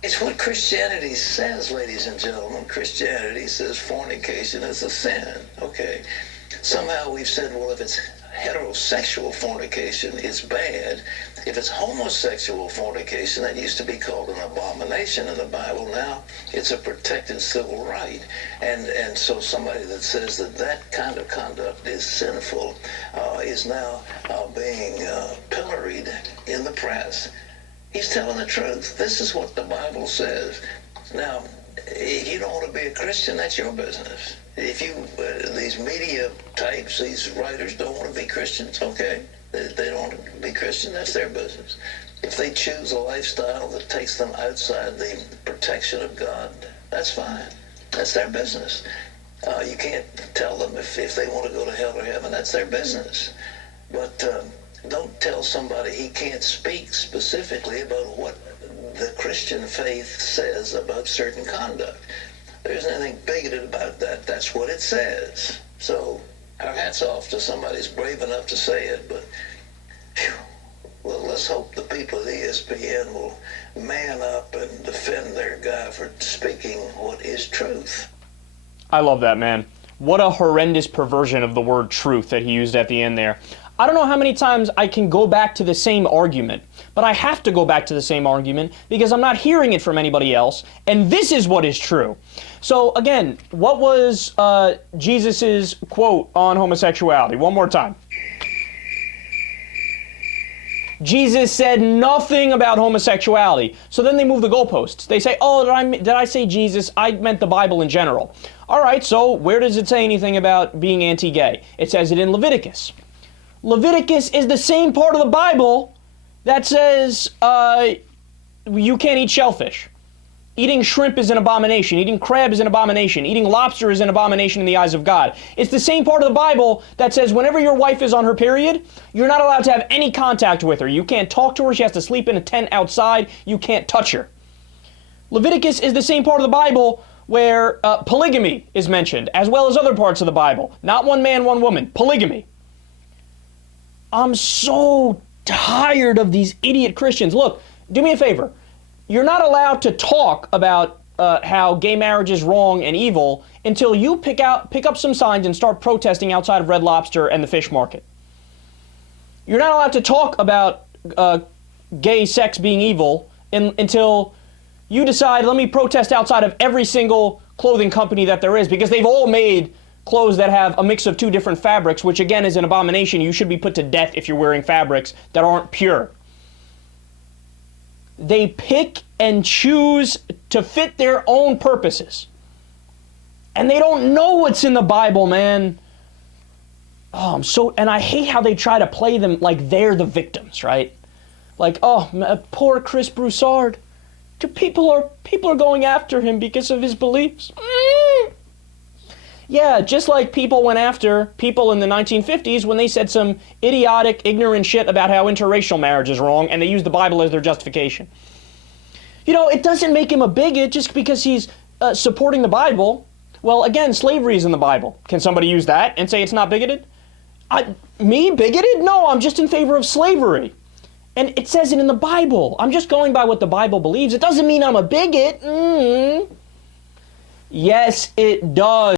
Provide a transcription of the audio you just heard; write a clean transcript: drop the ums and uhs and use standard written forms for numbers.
It's what Christianity says, ladies and gentlemen. Christianity says fornication is a sin. Okay. Somehow we've said, well, if it's heterosexual fornication, it's bad. If it's homosexual fornication, that used to be called an abomination in the Bible. Now it's a protected civil right. And so somebody that says that that kind of conduct is sinful is now being pilloried in the press. He's telling the truth. This is what the Bible says. Now, if you don't want to be a Christian, that's your business. If you, these media types, these writers don't want to be Christians, okay. They don't want to be Christian, that's their business. If they choose a lifestyle that takes them outside the protection of God, that's fine. That's their business. You can't tell them if they want to go to hell or heaven, that's their business. But don't tell somebody he can't speak specifically about what the Christian faith says about certain conduct. There isn't anything bigoted about that. That's what it says. So our hats off to somebody who's brave enough to say it, but well, let's hope the people at ESPN will man up and defend their guy for speaking what is truth. I love that, man. What a horrendous perversion of the word truth that he used at the end there. I don't know how many times I can go back to the same argument, but I have to go back to the same argument because I'm not hearing it from anybody else, and this is what is true. So again, what was Jesus's quote on homosexuality? One more time. Jesus said nothing about homosexuality. So then they move the goalposts. They say, oh, did I say Jesus? I meant the Bible in general. All right, so where does it say anything about being anti-gay? It says it in Leviticus. Leviticus is the same part of the Bible that says you can't eat shellfish. Eating shrimp is an abomination. Eating crab is an abomination. Eating lobster is an abomination in the eyes of God. It's the same part of the Bible that says whenever your wife is on her period, you're not allowed to have any contact with her. You can't talk to her. She has to sleep in a tent outside. You can't touch her. Leviticus is the same part of the Bible where polygamy is mentioned, as well as other parts of the Bible. Not one man, one woman. Polygamy. I'm so tired of these idiot Christians. Look, do me a favor. You're not allowed to talk about how gay marriage is wrong and evil until you pick up some signs and start protesting outside of Red Lobster and the fish market. You're not allowed to talk about gay sex being evil until you decide, let me protest outside of every single clothing company that there is, because they've all made clothes that have a mix of two different fabrics, which again is an abomination. You should be put to death if you're wearing fabrics that aren't pure. They pick and choose to fit their own purposes. And they don't know what's in the Bible, man. Oh, and I hate how they try to play them like they're the victims, right? Like, oh, poor Chris Broussard. People are going after him because of his beliefs. Yeah, just like people went after people in the 1950s when they said some idiotic, ignorant shit about how interracial marriage is wrong, and they used the Bible as their justification. You know, it doesn't make him a bigot just because he's supporting the Bible. Well, again, slavery is in the Bible. Can somebody use that and say it's not bigoted? Me, bigoted? No, I'm just in favor of slavery. And it says it in the Bible. I'm just going by what the Bible believes. It doesn't mean I'm a bigot. Yes, it does.